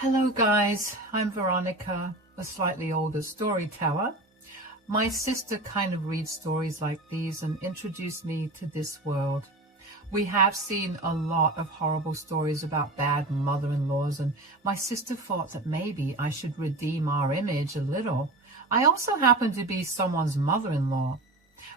Hello guys, I'm Veronica, a slightly older storyteller. My sister kind of reads stories like these and introduced me to this world. We have seen a lot of horrible stories about bad mother-in-laws, and my sister thought that maybe I should redeem our image a little. I also happen to be someone's mother-in-law.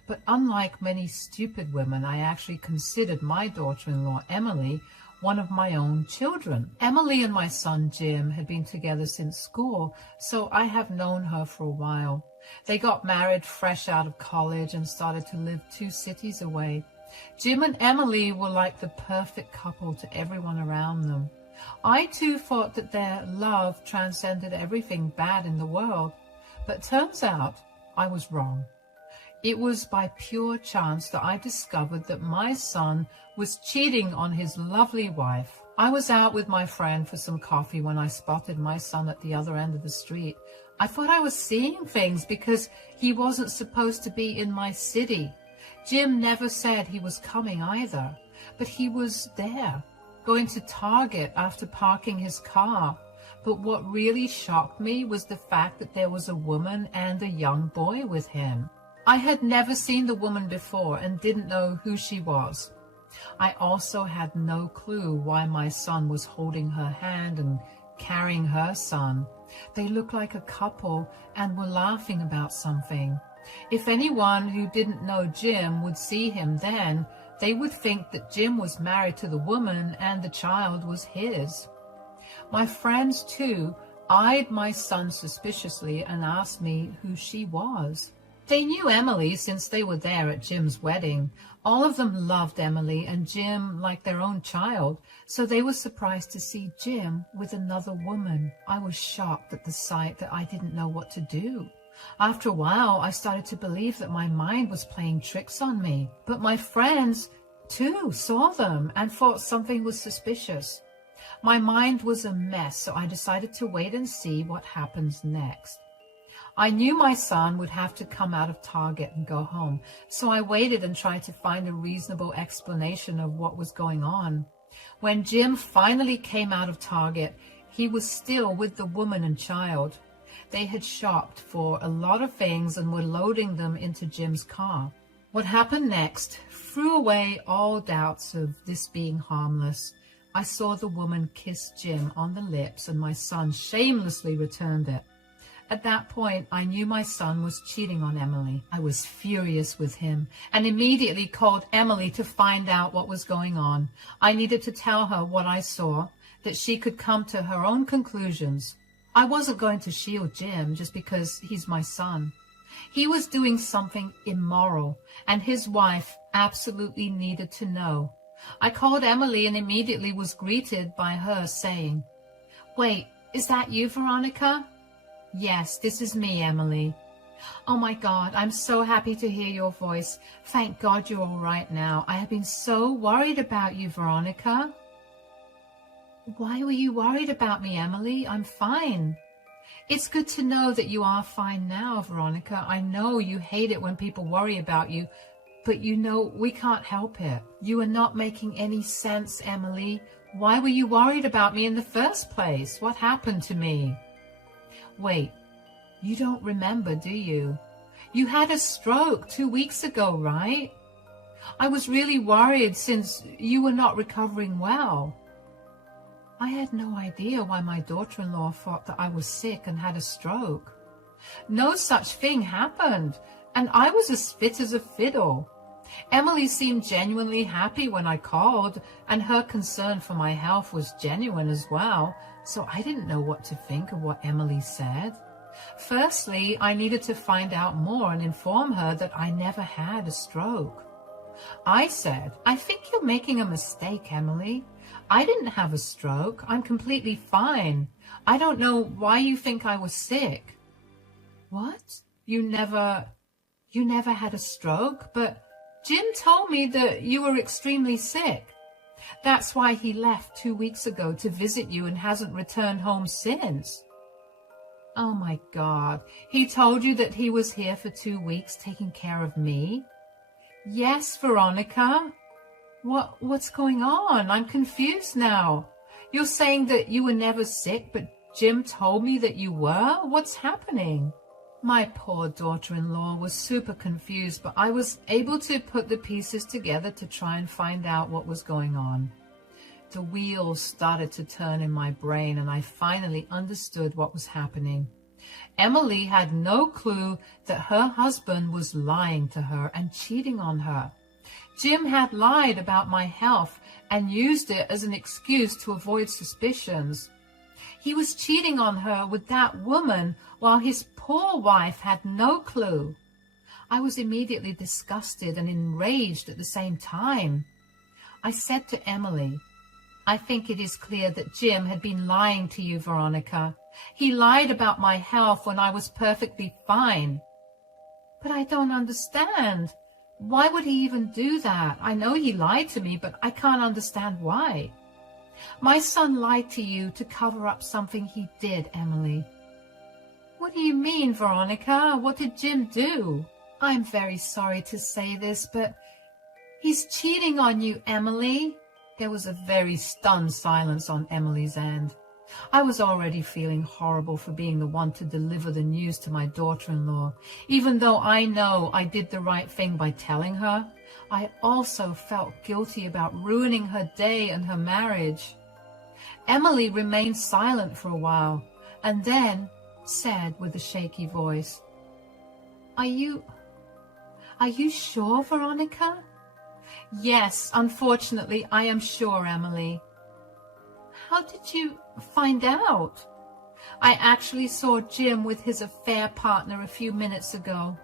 But unlike many stupid women, I actually considered my daughter-in-law, Emily, one of my own children. Emily and my son Jim had been together since school, so I have known her for a while. They got married fresh out of college and started to live 2 cities away. Jim and Emily were like the perfect couple to everyone around them. I too thought that their love transcended everything bad in the world, but turns out I was wrong. It was by pure chance that I discovered that my son was cheating on his lovely wife. I was out with my friend for some coffee when I spotted my son at the other end of the street. I thought I was seeing things because he wasn't supposed to be in my city. Jim never said he was coming either, but he was there, going to Target after parking his car. But what really shocked me was the fact that there was a woman and a young boy with him. I had never seen the woman before and didn't know who she was. I also had no clue why my son was holding her hand and carrying her son. They looked like a couple and were laughing about something. If anyone who didn't know Jim would see him then, they would think that Jim was married to the woman and the child was his. My friends, too, eyed my son suspiciously and asked me who she was. They knew Emily since they were there at Jim's wedding. All of them loved Emily and Jim like their own child, so they were surprised to see Jim with another woman. I was shocked at the sight that I didn't know what to do. After a while, I started to believe that my mind was playing tricks on me. But my friends, too, saw them and thought something was suspicious. My mind was a mess, so I decided to wait and see what happens next. I knew my son would have to come out of Target and go home, so I waited and tried to find a reasonable explanation of what was going on. When Jim finally came out of Target, he was still with the woman and child. They had shopped for a lot of things and were loading them into Jim's car. What happened next threw away all doubts of this being harmless. I saw the woman kiss Jim on the lips and my son shamelessly returned it. At that point, I knew my son was cheating on Emily. I was furious with him and immediately called Emily to find out what was going on. I needed to tell her what I saw, that she could come to her own conclusions. I wasn't going to shield Jim just because he's my son. He was doing something immoral, and his wife absolutely needed to know. I called Emily and immediately was greeted by her saying, "Wait, is that you, Veronica?" "Yes, this is me, Emily." "Oh my God, I'm so happy to hear your voice. Thank God you're all right now. I have been so worried about you, Veronica." "Why were you worried about me, Emily? I'm fine." "It's good to know that you are fine now, Veronica. I know you hate it when people worry about you, but you know we can't help it. You are not making any sense, Emily. Why were you worried about me in the first place? What happened to me?" "Wait, you don't remember, do you? You had a stroke 2 weeks ago, right? I was really worried since you were not recovering well." I had no idea why my daughter-in-law thought that I was sick and had a stroke. No such thing happened, and I was as fit as a fiddle. Emily seemed genuinely happy when I called, and her concern for my health was genuine as well, so I didn't know what to think of what Emily said. Firstly, I needed to find out more and inform her that I never had a stroke. I said, "I think you're making a mistake, Emily. I didn't have a stroke. I'm completely fine. I don't know why you think I was sick." "What? You never had a stroke? But Jim told me that you were extremely sick. That's why he left 2 weeks ago to visit you and hasn't returned home since." "Oh my God, he told you that he was here for 2 weeks taking care of me?" "Yes, Veronica." What's going on? I'm confused now. You're saying that you were never sick, but Jim told me that you were? What's happening? My poor daughter-in-law was super confused, but I was able to put the pieces together to try and find out what was going on. The wheels started to turn in my brain, and I finally understood what was happening. Emily had no clue that her husband was lying to her and cheating on her. Jim had lied about my health and used it as an excuse to avoid suspicions. He was cheating on her with that woman while his poor wife had no clue. I was immediately disgusted and enraged at the same time. I said to Emily, I think it is clear that Jim had been lying to you, Veronica. He lied about my health when I was perfectly fine. But I don't understand. Why would he even do that? I know he lied to me, but I can't understand why. My son lied to you to cover up something he did, Emily. What do you mean, Veronica? What did Jim do? I'm very sorry to say this, but he's cheating on you, Emily. There was a very stunned silence on Emily's end. I was already feeling horrible for being the one to deliver the news to my daughter-in-law. Even though I know I did the right thing by telling her, I also felt guilty about ruining her day and her marriage. Emily remained silent for a while, and then said with a shaky voice, Are you sure, Veronica? Yes, unfortunately, I am sure, Emily. How did you find out? I actually saw Jim with his affair partner a few minutes ago.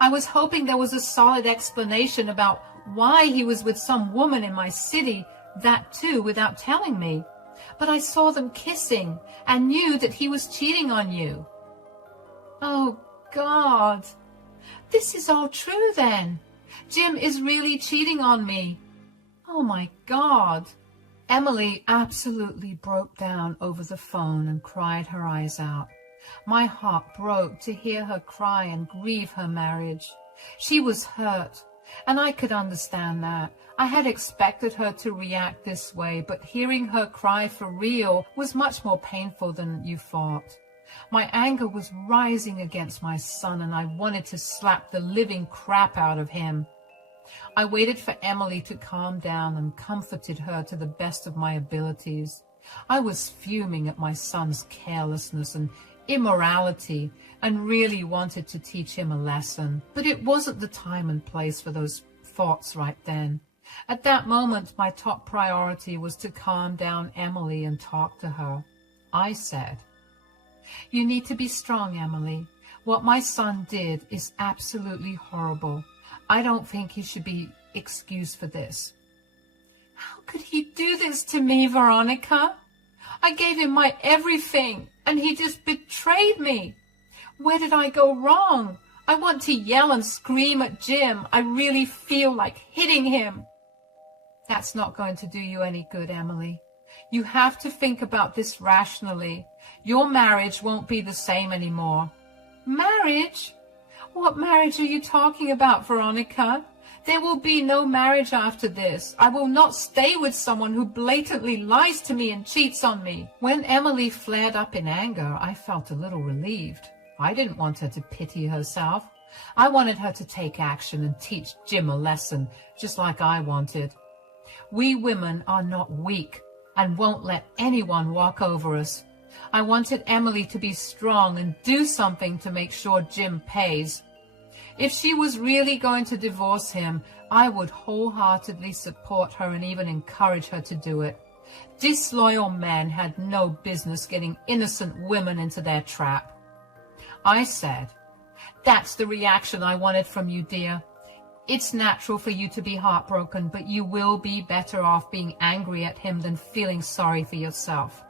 I was hoping there was a solid explanation about why he was with some woman in my city, that too, without telling me. But I saw them kissing and knew that he was cheating on you. Oh, God. This is all true then. Jim is really cheating on me. Oh, my God. Emily absolutely broke down over the phone and cried her eyes out. My heart broke to hear her cry and grieve her marriage. She was hurt, and I could understand that. I had expected her to react this way, but hearing her cry for real was much more painful than you thought. My anger was rising against my son, and I wanted to slap the living crap out of him. I waited for Emily to calm down and comforted her to the best of my abilities. I was fuming at my son's carelessness and immorality and really wanted to teach him a lesson. But it wasn't the time and place for those thoughts right then. At that moment, my top priority was to calm down Emily and talk to her. I said, You need to be strong, Emily. What my son did is absolutely horrible. I don't think he should be excused for this. How could he do this to me, Veronica? I gave him my everything, and he just betrayed me. Where did I go wrong? I want to yell and scream at Jim. I really feel like hitting him. That's not going to do you any good, Emily. You have to think about this rationally. Your marriage won't be the same anymore. Marriage? What marriage are you talking about, Veronica? There will be no marriage after this. I will not stay with someone who blatantly lies to me and cheats on me. When Emily flared up in anger, I felt a little relieved. I didn't want her to pity herself. I wanted her to take action and teach Jim a lesson, just like I wanted. We women are not weak and won't let anyone walk over us. I wanted Emily to be strong and do something to make sure Jim pays. If she was really going to divorce him, I would wholeheartedly support her and even encourage her to do it. Disloyal men had no business getting innocent women into their trap. I said, That's the reaction I wanted from you, dear. It's natural for you to be heartbroken, but you will be better off being angry at him than feeling sorry for yourself.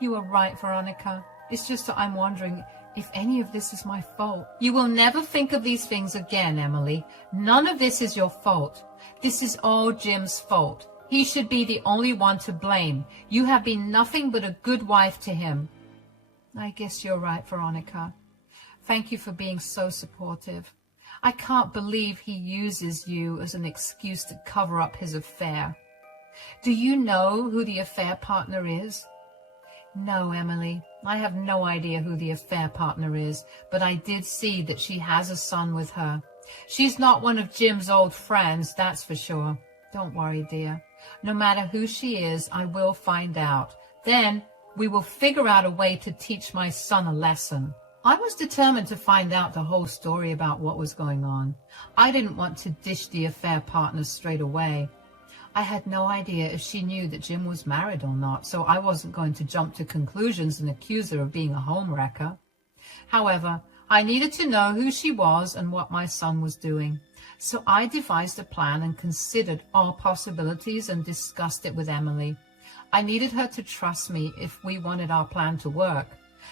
You are right, Veronica. It's just that I'm wondering if any of this is my fault. You will never think of these things again, Emily. None of this is your fault. This is all Jim's fault. He should be the only one to blame. You have been nothing but a good wife to him. I guess you're right, Veronica. Thank you for being so supportive. I can't believe he uses you as an excuse to cover up his affair. Do you know who the affair partner is? No, Emily, I have no idea who the affair partner is, but I did see that she has a son with her. She's not one of Jim's old friends, that's for sure. Don't worry, dear. No matter who she is, I will find out. Then we will figure out a way to teach my son a lesson. I was determined to find out the whole story about what was going on. I didn't want to dish the affair partner straight away. I had no idea if she knew that Jim was married or not, so I wasn't going to jump to conclusions and accuse her of being a homewrecker. However, I needed to know who she was and what my son was doing. So I devised a plan and considered all possibilities and discussed it with Emily. I needed her to trust me if we wanted our plan to work.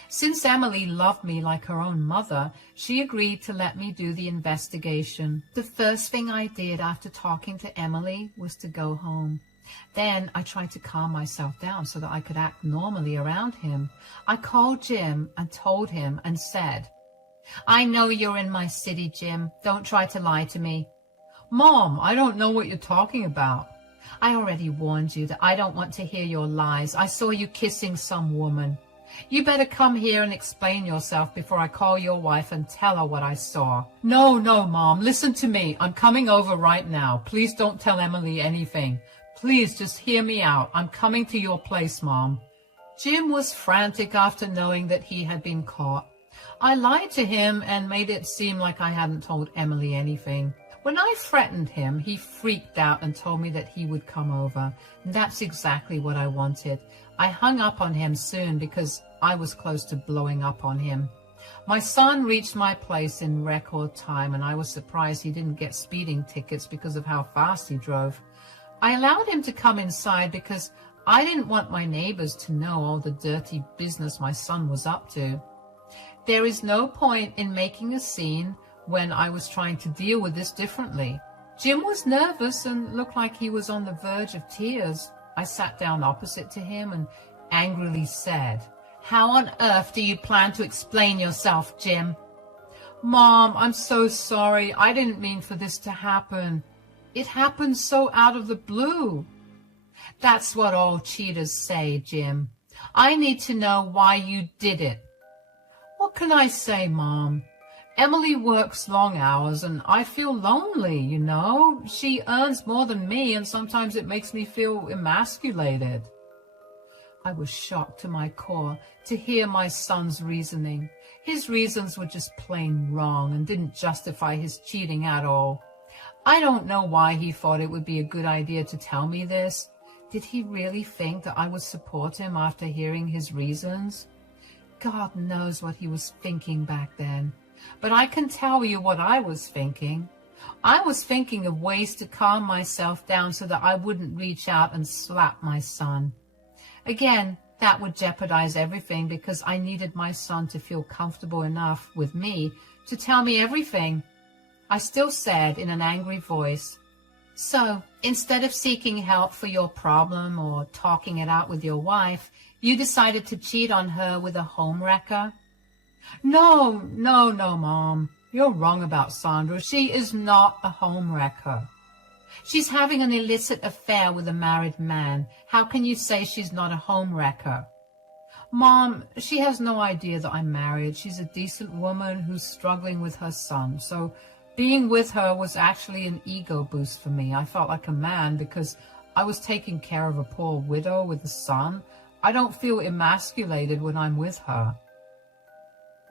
Since Emily loved me like her own mother, she agreed to let me do the investigation. The first thing I did after talking to Emily was to go home. Then I tried to calm myself down so that I could act normally around him. I called Jim and told him and said, "I know you're in my city, Jim. Don't try to lie to me." "Mom, I don't know what you're talking about." "I already warned you that I don't want to hear your lies. I saw you kissing some woman. You better come here and explain yourself before I call your wife and tell her what I saw." No, Mom, listen to me. I'm coming over right now. Please don't tell Emily anything. Please just hear me out. I'm coming to your place, Mom. Jim was frantic after knowing that he had been caught. I lied to him and made it seem like I hadn't told Emily anything. When I threatened him, he freaked out and told me that he would come over. That's exactly what I wanted. I hung up on him soon because I was close to blowing up on him. My son reached my place in record time, and I was surprised he didn't get speeding tickets because of how fast he drove. I allowed him to come inside because I didn't want my neighbors to know all the dirty business my son was up to. There is no point in making a scene when I was trying to deal with this differently. Jim was nervous and looked like he was on the verge of tears. I sat down opposite to him and angrily said, "How on earth do you plan to explain yourself, Jim?" "Mom, I'm so sorry. I didn't mean for this to happen. It happened so out of the blue." "That's what all cheaters say, Jim. I need to know why you did it." "What can I say, Mom? Emily works long hours and I feel lonely, you know. She earns more than me and sometimes it makes me feel emasculated." I was shocked to my core to hear my son's reasoning. His reasons were just plain wrong and didn't justify his cheating at all. I don't know why he thought it would be a good idea to tell me this. Did he really think that I would support him after hearing his reasons? God knows what he was thinking back then. But I can tell you what I was thinking. I was thinking of ways to calm myself down so that I wouldn't reach out and slap my son. Again, that would jeopardize everything because I needed my son to feel comfortable enough with me to tell me everything. I still said in an angry voice, "So, instead of seeking help for your problem or talking it out with your wife, you decided to cheat on her with a homewrecker?" No, Mom. You're wrong about Sandra. She is not a homewrecker. She's having an illicit affair with a married man. How can you say she's not a homewrecker? Mom, she has no idea that I'm married. She's a decent woman who's struggling with her son. So being with her was actually an ego boost for me. I felt like a man because I was taking care of a poor widow with a son. I don't feel emasculated when I'm with her.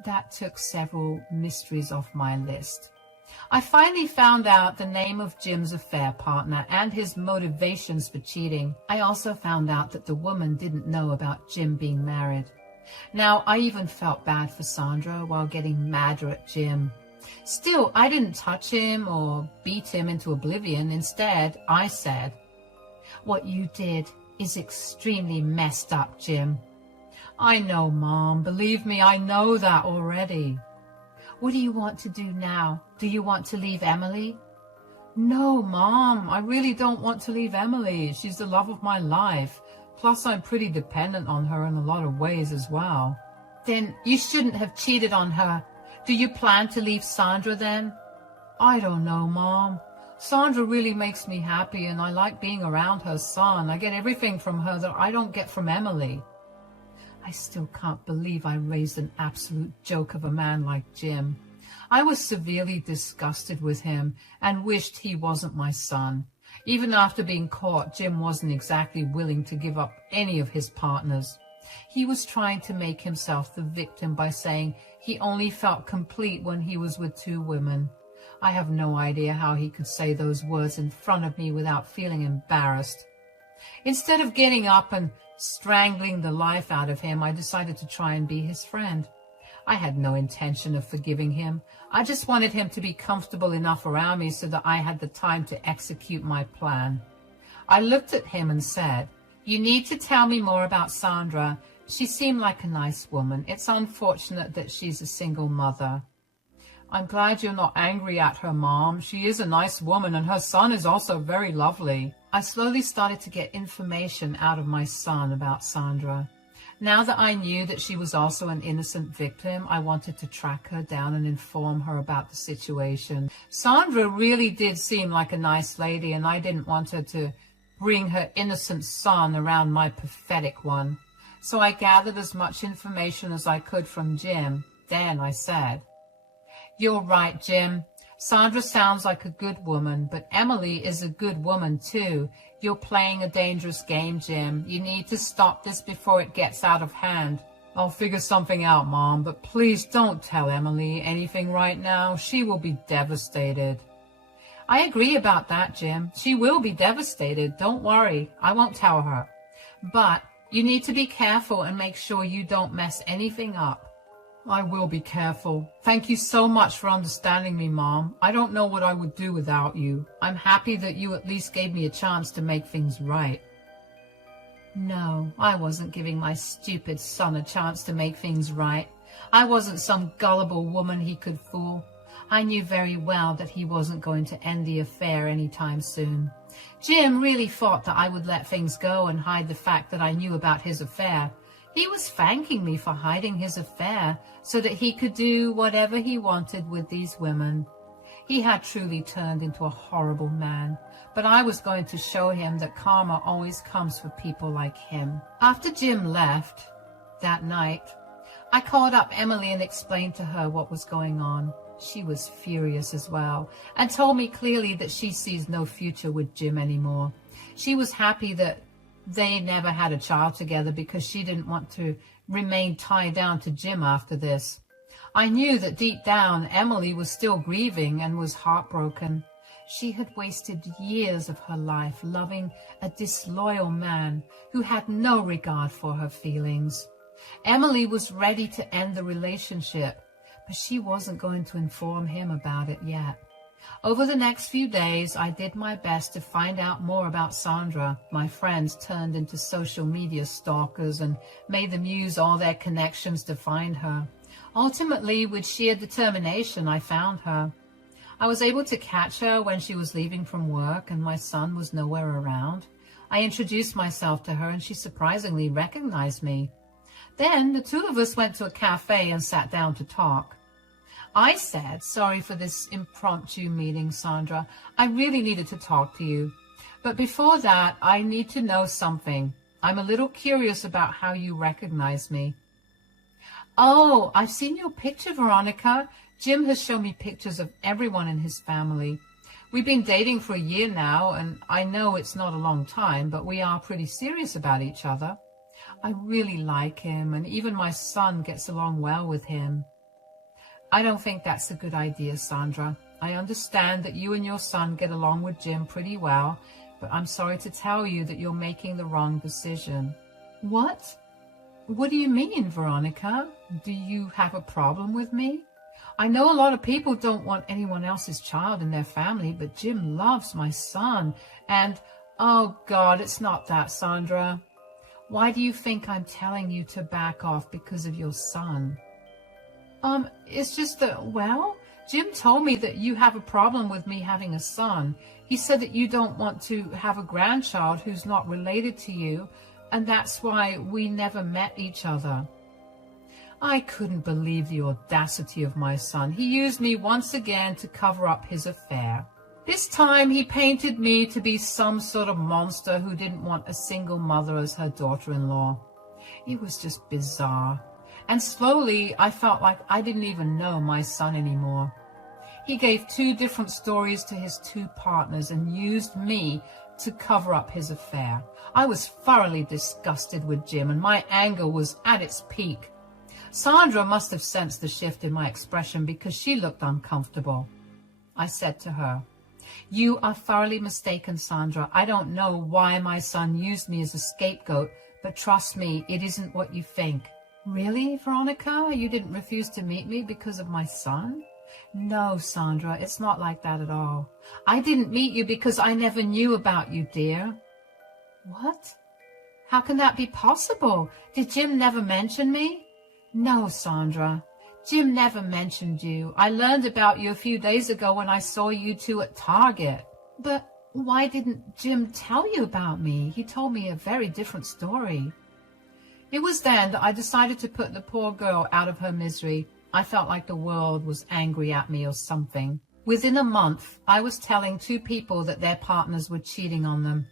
That took several mysteries off my list. I finally found out the name of Jim's affair partner and his motivations for cheating. I also found out that the woman didn't know about Jim being married. Now, I even felt bad for Sandra while getting madder at Jim. Still, I didn't touch him or beat him into oblivion. Instead, I said, "What you did is extremely messed up, Jim." "I know, Mom. Believe me, I know that already." "What do you want to do now? Do you want to leave Emily?" "No, Mom. I really don't want to leave Emily. She's the love of my life. Plus, I'm pretty dependent on her in a lot of ways as well." "Then you shouldn't have cheated on her. Do you plan to leave Sandra then?" "I don't know, Mom. Sandra really makes me happy, and I like being around her son. I get everything from her that I don't get from Emily. I still can't believe I raised an absolute joke of a man like Jim. I was severely disgusted with him and wished he wasn't my son. Even after being caught, Jim wasn't exactly willing to give up any of his partners. He was trying to make himself the victim by saying he only felt complete when he was with 2 women. I have no idea how he could say those words in front of me without feeling embarrassed. Instead of getting up and strangling the life out of him, I decided to try and be his friend. I had no intention of forgiving him. I just wanted him to be comfortable enough around me so that I had the time to execute my plan. I looked at him and said, "You need to tell me more about Sandra. She seemed like a nice woman. It's unfortunate that she's a single mother." "I'm glad you're not angry at her, Mom. She is a nice woman, and her son is also very lovely." I slowly started to get information out of my son about Sandra. Now that I knew that she was also an innocent victim, I wanted to track her down and inform her about the situation. Sandra really did seem like a nice lady, and I didn't want her to bring her innocent son around my pathetic one. So I gathered as much information as I could from Jim. Then I said, "You're right, Jim. Sandra sounds like a good woman, but Emily is a good woman too. You're playing a dangerous game, Jim. You need to stop this before it gets out of hand." "I'll figure something out, Mom, but please don't tell Emily anything right now. She will be devastated." "I agree about that, Jim. She will be devastated. Don't worry. I won't tell her. But you need to be careful and make sure you don't mess anything up." "I will be careful. Thank you so much for understanding me, Mom. I don't know what I would do without you. I'm happy that you at least gave me a chance to make things right." No, I wasn't giving my stupid son a chance to make things right. I wasn't some gullible woman he could fool. I knew very well that he wasn't going to end the affair anytime soon. Jim really thought that I would let things go and hide the fact that I knew about his affair. He was thanking me for hiding his affair so that he could do whatever he wanted with these women. He had truly turned into a horrible man, but I was going to show him that karma always comes for people like him. After Jim left that night, I called up Emily and explained to her what was going on. She was furious as well and told me clearly that she sees no future with Jim anymore. She was happy that they never had a child together because she didn't want to remain tied down to Jim after this. I knew that deep down Emily was still grieving and was heartbroken. She had wasted years of her life loving a disloyal man who had no regard for her feelings. Emily was ready to end the relationship, but she wasn't going to inform him about it yet. Over the next few days, I did my best to find out more about Sandra. My friends turned into social media stalkers and made them use all their connections to find her. Ultimately, with sheer determination, I found her. I was able to catch her when she was leaving from work and my son was nowhere around. I introduced myself to her and she surprisingly recognized me. Then the two of us went to a cafe and sat down to talk. I said, "Sorry for this impromptu meeting, Sandra. I really needed to talk to you. But before that, I need to know something. I'm a little curious about how you recognize me." "Oh, I've seen your picture, Veronica. Jim has shown me pictures of everyone in his family. We've been dating for a year now, and I know it's not a long time, but we are pretty serious about each other. I really like him, and even my son gets along well with him." "I don't think that's a good idea, Sandra. I understand that you and your son get along with Jim pretty well, but I'm sorry to tell you that you're making the wrong decision." "What? What do you mean, Veronica? Do you have a problem with me? I know a lot of people don't want anyone else's child in their family, but Jim loves my son, and, oh God, it's not that, Sandra. Why do you think I'm telling you to back off because of your son?" It's just that, well, Jim told me that you have a problem with me having a son. He said that you don't want to have a grandchild who's not related to you, and that's why we never met each other. I couldn't believe the audacity of my son. He used me once again to cover up his affair. This time he painted me to be some sort of monster who didn't want a single mother as her daughter-in-law. It was just bizarre. And slowly I felt like I didn't even know my son anymore. He gave 2 different stories to his 2 partners and used me to cover up his affair. I was thoroughly disgusted with Jim, and my anger was at its peak. Sandra must have sensed the shift in my expression because she looked uncomfortable. I said to her, "You are thoroughly mistaken, Sandra. I don't know why my son used me as a scapegoat, but trust me, it isn't what you think." "Really, Veronica? You didn't refuse to meet me because of my son?" "No, Sandra, it's not like that at all. I didn't meet you because I never knew about you, dear." "What? How can that be possible? Did Jim never mention me?" "No, Sandra. Jim never mentioned you. I learned about you a few days ago when I saw you 2 at Target." "But why didn't Jim tell you about me? He told me a very different story." It was then that I decided to put the poor girl out of her misery. I felt like the world was angry at me or something. Within a month, I was telling 2 people that their partners were cheating on them.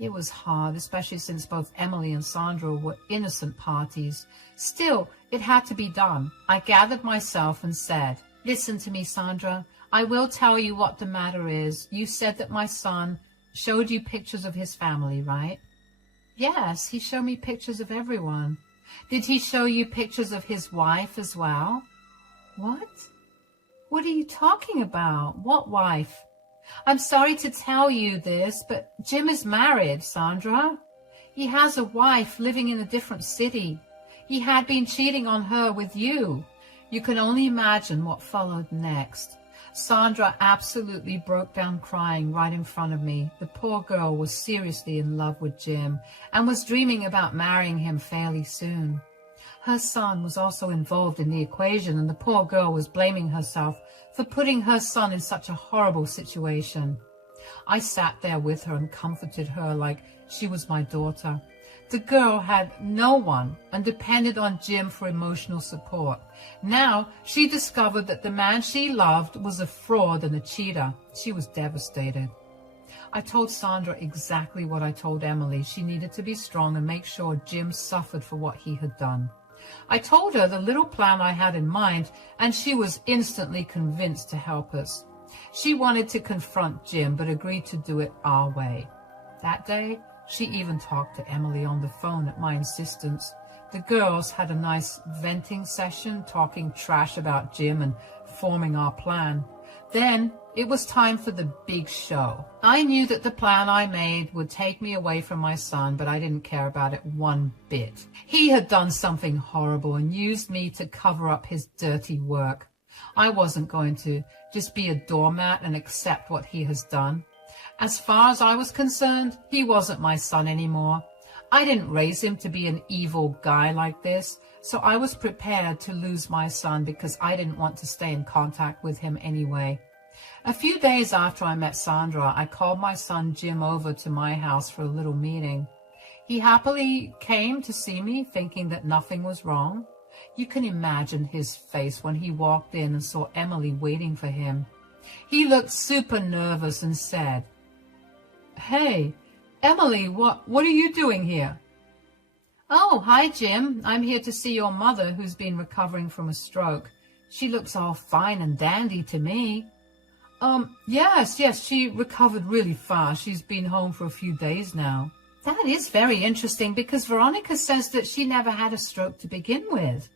It was hard, especially since both Emily and Sandra were innocent parties. Still, it had to be done. I gathered myself and said, "Listen to me, Sandra. I will tell you what the matter is. You said that my son showed you pictures of his family, right?" "Yes, he showed me pictures of everyone." "Did he show you pictures of his wife as well?" "What? What are you talking about? What wife?" "I'm sorry to tell you this, but Jim is married, Sandra. He has a wife living in a different city. He had been cheating on her with you." You can only imagine what followed next. Sandra absolutely broke down crying right in front of me. The poor girl was seriously in love with Jim and was dreaming about marrying him fairly soon. Her son was also involved in the equation, and the poor girl was blaming herself for putting her son in such a horrible situation. I sat there with her and comforted her like she was my daughter. The girl had no one and depended on Jim for emotional support. Now she discovered that the man she loved was a fraud and a cheater. She was devastated. I told Sandra exactly what I told Emily. She needed to be strong and make sure Jim suffered for what he had done. I told her the little plan I had in mind, and she was instantly convinced to help us. She wanted to confront Jim, but agreed to do it our way. That day, she even talked to Emily on the phone at my insistence. The girls had a nice venting session, talking trash about Jim and forming our plan. Then it was time for the big show. I knew that the plan I made would take me away from my son, but I didn't care about it one bit. He had done something horrible and used me to cover up his dirty work. I wasn't going to just be a doormat and accept what he has done. As far as I was concerned, he wasn't my son anymore. I didn't raise him to be an evil guy like this, so I was prepared to lose my son because I didn't want to stay in contact with him anyway. A few days after I met Sandra, I called my son Jim over to my house for a little meeting. He happily came to see me, thinking that nothing was wrong. You can imagine his face when he walked in and saw Emily waiting for him. He looked super nervous and said, "Hey, Emily, what are you doing here?" "Oh, hi, Jim. I'm here to see your mother, who's been recovering from a stroke. She looks all fine and dandy to me." Yes, she recovered really fast. She's been home for a few days now." "That is very interesting because Veronica says that she never had a stroke to begin with."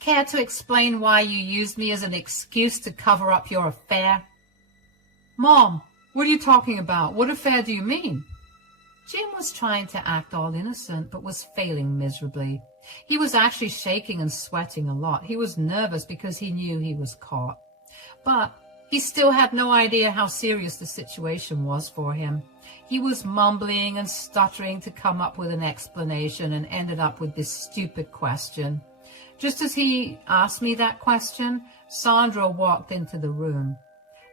"Care to explain why you used me as an excuse to cover up your affair?" "Mom, what are you talking about? What affair do you mean?" Jim was trying to act all innocent, but was failing miserably. He was actually shaking and sweating a lot. He was nervous because he knew he was caught. But he still had no idea how serious the situation was for him. He was mumbling and stuttering to come up with an explanation and ended up with this stupid question. Just as he asked me that question, Sandra walked into the room.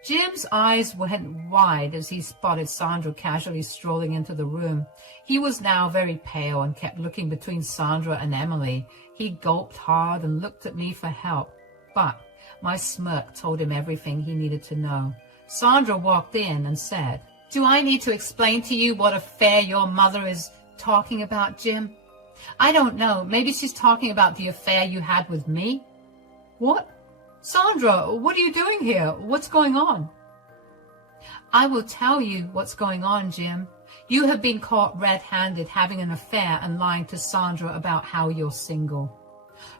Jim's eyes went wide as he spotted Sandra casually strolling into the room. He was now very pale and kept looking between Sandra and Emily. He gulped hard and looked at me for help, but my smirk told him everything he needed to know. Sandra walked in and said, "Do I need to explain to you what affair your mother is talking about, Jim?" "I don't know. Maybe she's talking about the affair you had with me." "What? Sandra, what are you doing here? What's going on?" "I will tell you what's going on, Jim. You have been caught red-handed having an affair and lying to Sandra about how you're single."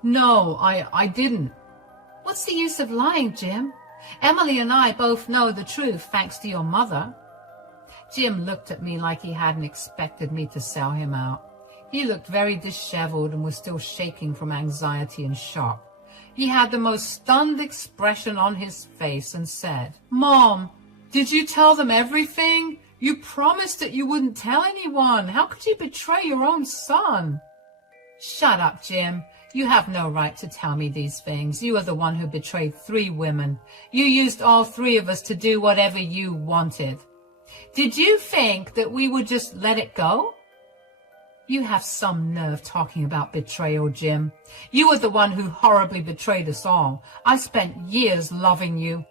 "No, I didn't." "What's the use of lying, Jim? Emily and I both know the truth thanks to your mother." Jim looked at me like he hadn't expected me to sell him out. He looked very disheveled and was still shaking from anxiety and shock. He had the most stunned expression on his face and said, "Mom, did you tell them everything? You promised that you wouldn't tell anyone. How could you betray your own son?" "Shut up, Jim. You have no right to tell me these things. You are the one who betrayed 3 women. You used all 3 of us to do whatever you wanted. Did you think that we would just let it go?" "You have some nerve talking about betrayal, Jim. You were the one who horribly betrayed us all. I spent years loving you.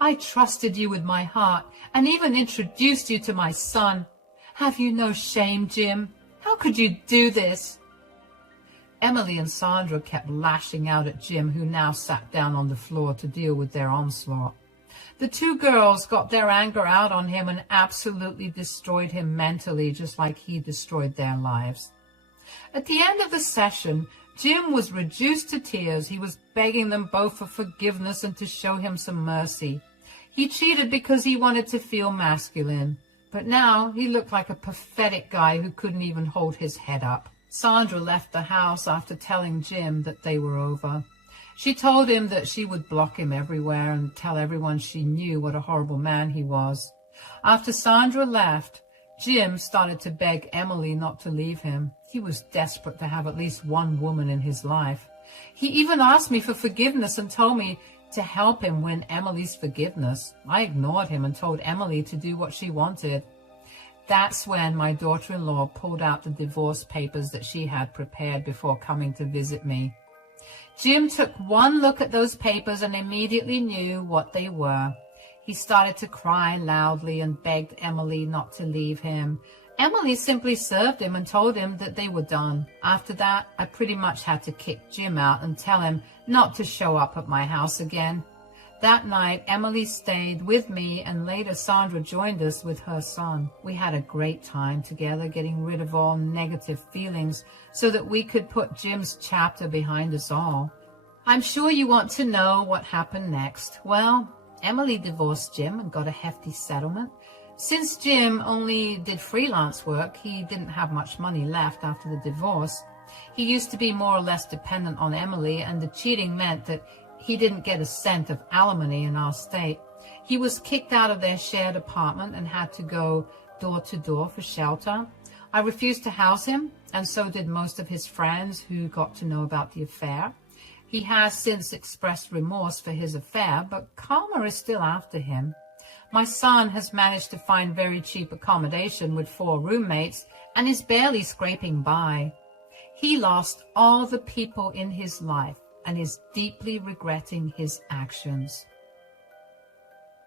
I trusted you with my heart and even introduced you to my son. Have you no shame, Jim? How could you do this?" Emily and Sandra kept lashing out at Jim, who now sat down on the floor to deal with their onslaught. The 2 girls got their anger out on him and absolutely destroyed him mentally, just like he destroyed their lives. At the end of the session, Jim was reduced to tears. He was begging them both for forgiveness and to show him some mercy. He cheated because he wanted to feel masculine, but now he looked like a pathetic guy who couldn't even hold his head up. Sandra left the house after telling Jim that they were over. She told him that she would block him everywhere and tell everyone she knew what a horrible man he was. After Sandra left, Jim started to beg Emily not to leave him. He was desperate to have at least one woman in his life. He even asked me for forgiveness and told me to help him win Emily's forgiveness. I ignored him and told Emily to do what she wanted. That's when my daughter-in-law pulled out the divorce papers that she had prepared before coming to visit me. Jim took one look at those papers and immediately knew what they were. He started to cry loudly and begged Emily not to leave him. Emily simply served him and told him that they were done. After that, I pretty much had to kick Jim out and tell him not to show up at my house again. That night, Emily stayed with me, and later Sandra joined us with her son. We had a great time together, getting rid of all negative feelings so that we could put Jim's chapter behind us all. I'm sure you want to know what happened next. Well, Emily divorced Jim and got a hefty settlement. Since Jim only did freelance work, he didn't have much money left after the divorce. He used to be more or less dependent on Emily, and the cheating meant that he didn't get a cent of alimony in our state. He was kicked out of their shared apartment and had to go door to door for shelter. I refused to house him, and so did most of his friends who got to know about the affair. He has since expressed remorse for his affair, but karma is still after him. My son has managed to find very cheap accommodation with 4 roommates and is barely scraping by. He lost all the people in his life and is deeply regretting his actions.